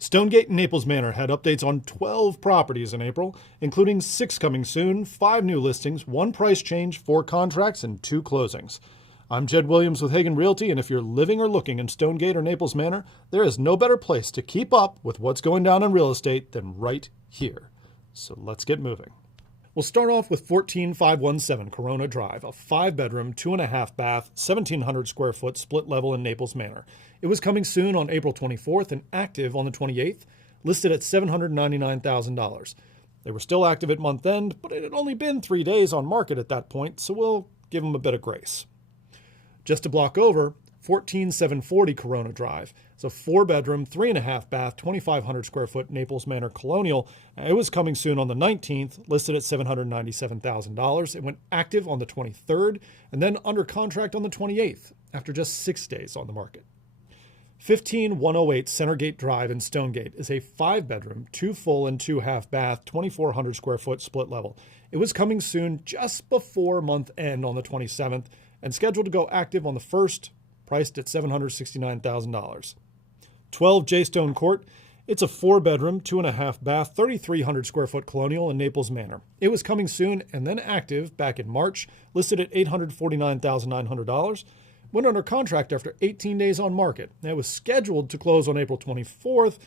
Stonegate Naples Manor had updates on 12 properties in April, including 6 coming soon, 5 new listings, 1 price change, 4 contracts, and 2 closings. I'm Jed Williams with Hagan Realty, and if you're living or looking in Stonegate or Naples Manor, there is no better place to keep up with what's going down in real estate than right here. So let's get moving. We'll start off with 14517 Corona Drive, a 5-bedroom, 2.5 bath, 1,700 square foot split level in Naples Manor. It was coming soon on April 24th and active on the 28th, listed at $799,000. They were still active at month end, but it had only been 3 days on market at that point, so we'll give them a bit of grace. Just a block over, 14740 Corona Drive. It's a 4-bedroom, 3.5 bath, 2,500 square foot Naples Manor Colonial. It was coming soon on the 19th, listed at $797,000. It went active on the 23rd and then under contract on the 28th after just 6 days on the market. 15108 Centergate Drive in Stonegate is a 5-bedroom, 2 full and 2 half bath, 2,400 square foot split level. It was coming soon just before month end on the 27th and scheduled to go active on the 1st, priced at $769,000. 12 Jaystone Court. It's a 4-bedroom, 2.5 bath, 3,300 square foot colonial in Naples Manor. It was coming soon and then active back in March, listed at $849,900. Went under contract after 18 days on market. It was scheduled to close on April 24th,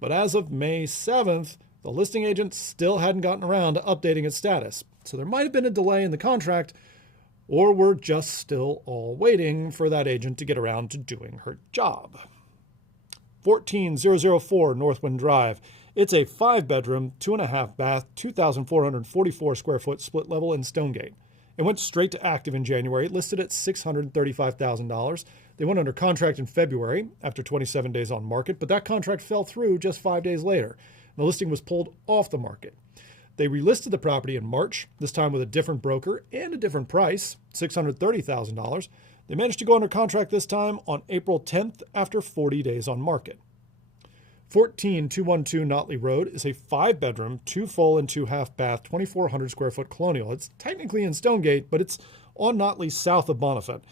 but as of May 7th, the listing agent still hadn't gotten around to updating its status. So there might have been a delay in the contract, or we're just still all waiting for that agent to get around to doing her job. 14004 Northwind Drive. It's a 5-bedroom, 2.5 bath, 2,444 square foot split level in Stonegate. It went straight to active in January, listed at $635,000. They went under contract in February after 27 days on market, but that contract fell through just 5 days later. The listing was pulled off the market. They relisted the property in March, this time with a different broker and a different price, $630,000. They managed to go under contract this time on April 10th after 40 days on market. 14212 Notley Road is a 5-bedroom, 2 full and 2 half bath, 2,400 square foot colonial. It's technically in Stonegate, but it's on Notley south of Bonifant.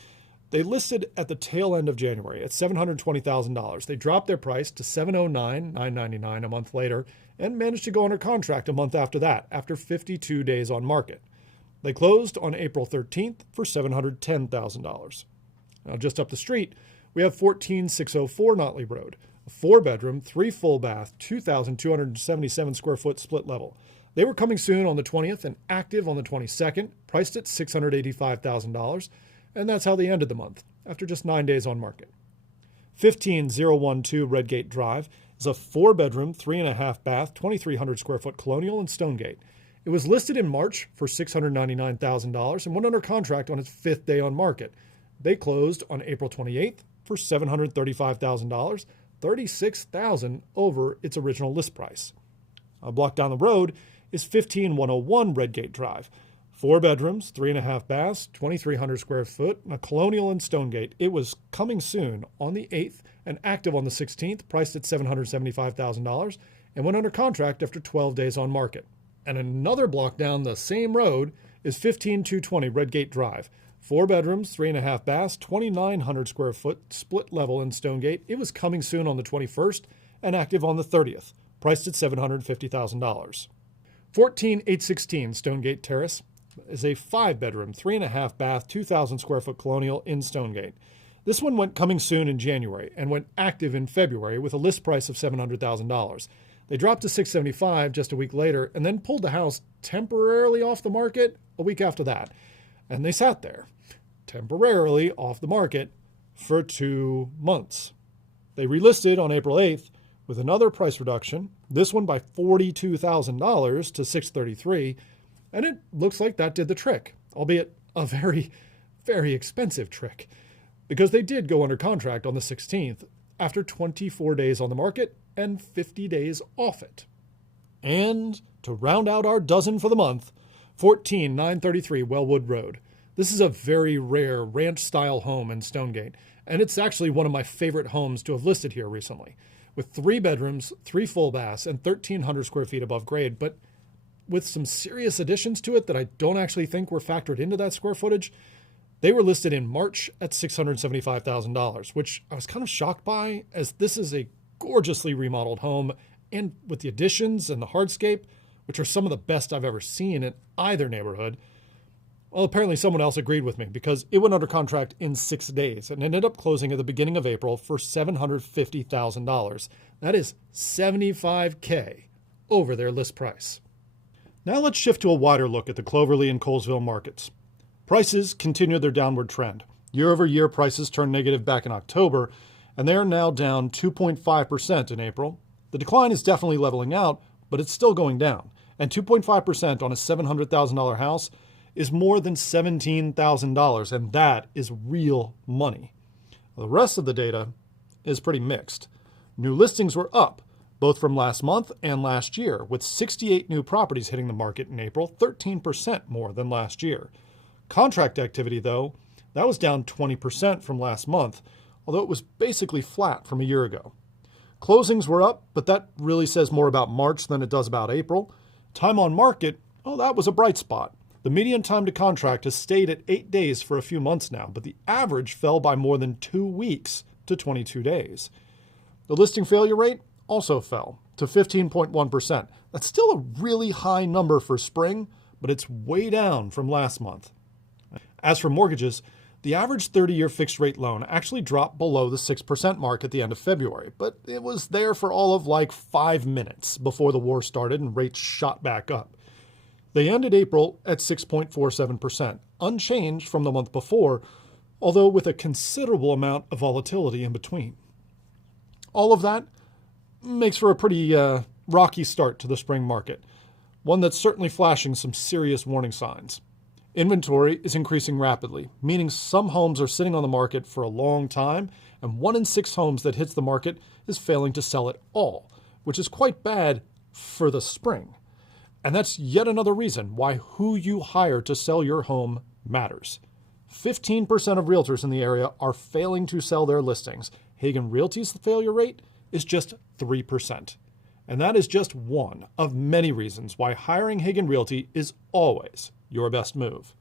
They listed at the tail end of January at $720,000. They dropped their price to $709,999 a month later and managed to go under contract a month after that, after 52 days on market. They closed on April 13th for $710,000. Now, just up the street, we have 14604 Notley Road, a 4-bedroom, 3 full bath, 2,277 square foot split level. They were coming soon on the 20th and active on the 22nd, priced at $685,000, and that's how they ended the month, after just 9 days on market. 15012 Redgate Drive is a 4-bedroom, 3.5 bath, 2,300 square foot colonial in Stonegate. It was listed in March for $699,000 and went under contract on its 5th day on market. They closed on April 28th for $735,000, $36,000 over its original list price. A block down the road is 15101 Redgate Drive. 4 bedrooms, 3.5 baths, 2,300 square foot, and a colonial in Stonegate. It was coming soon on the 8th and active on the 16th, priced at $775,000, and went under contract after 12 days on market. And another block down the same road is 15220 Redgate Drive. 4 bedrooms, 3.5 baths, 2,900 square foot, split level in Stonegate. It was coming soon on the 21st and active on the 30th, priced at $750,000. 14816 Stonegate Terrace is a 5-bedroom, 3.5 bath, 2,000 square foot colonial in Stonegate. This one went coming soon in January and went active in February with a list price of $700,000. They dropped to $675,000 just a week later and then pulled the house temporarily off the market a week after that. And they sat there, temporarily off the market, for 2 months. They relisted on April 8th with another price reduction, this one by $42,000 to $633,000, and it looks like that did the trick, albeit a very, very expensive trick, because they did go under contract on the 16th after 24 days on the market and 50 days off it. And to round out our dozen for the month, 14933 Wellwood Road. This is a very rare ranch-style home in Stonegate, and it's actually one of my favorite homes to have listed here recently, with 3 bedrooms, 3 full baths, and 1,300 square feet above grade, but with some serious additions to it that I don't actually think were factored into that square footage. They were listed in March at $675,000, which I was kind of shocked by, as this is a gorgeously remodeled home, and with the additions and the hardscape, which are some of the best I've ever seen in either neighborhood. Well, apparently someone else agreed with me because it went under contract in 6 days and ended up closing at the beginning of April for $750,000. That is $75K over their list price. Now let's shift to a wider look at the Cloverly and Colesville markets. Prices continued their downward trend. Year over year, prices turned negative back in October, and they are now down 2.5% in April. The decline is definitely leveling out, but it's still going down. And 2.5% on a $700,000 house is more than $17,000, and that is real money. The rest of the data is pretty mixed. New listings were up, both from last month and last year, with 68 new properties hitting the market in April, 13% more than last year. Contract activity, though, that was down 20% from last month, although it was basically flat from a year ago. Closings were up, but that really says more about March than it does about April. Time on market, that was a bright spot. The median time to contract has stayed at 8 days for a few months now, but the average fell by more than 2 weeks to 22 days. The listing failure rate also fell to 15.1%. That's still a really high number for spring, but it's way down from last month. As for mortgages, the average 30-year fixed-rate loan actually dropped below the 6% mark at the end of February, but it was there for all of 5 minutes before the war started and rates shot back up. They ended April at 6.47%, unchanged from the month before, although with a considerable amount of volatility in between. All of that makes for a pretty rocky start to the spring market, one that's certainly flashing some serious warning signs. Inventory is increasing rapidly, meaning some homes are sitting on the market for a long time, and 1 in 6 homes that hits the market is failing to sell at all, which is quite bad for the spring. And that's yet another reason why who you hire to sell your home matters. 15% of realtors in the area are failing to sell their listings. Hagan Realty's failure rate is just 3%. And that is just one of many reasons why hiring Hagan Realty is always your best move.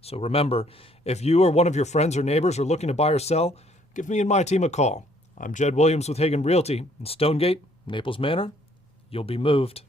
So remember, if you or one of your friends or neighbors are looking to buy or sell, give me and my team a call. I'm Jed Williams with Hagan Realty in Stonegate, Naples Manor. You'll be moved.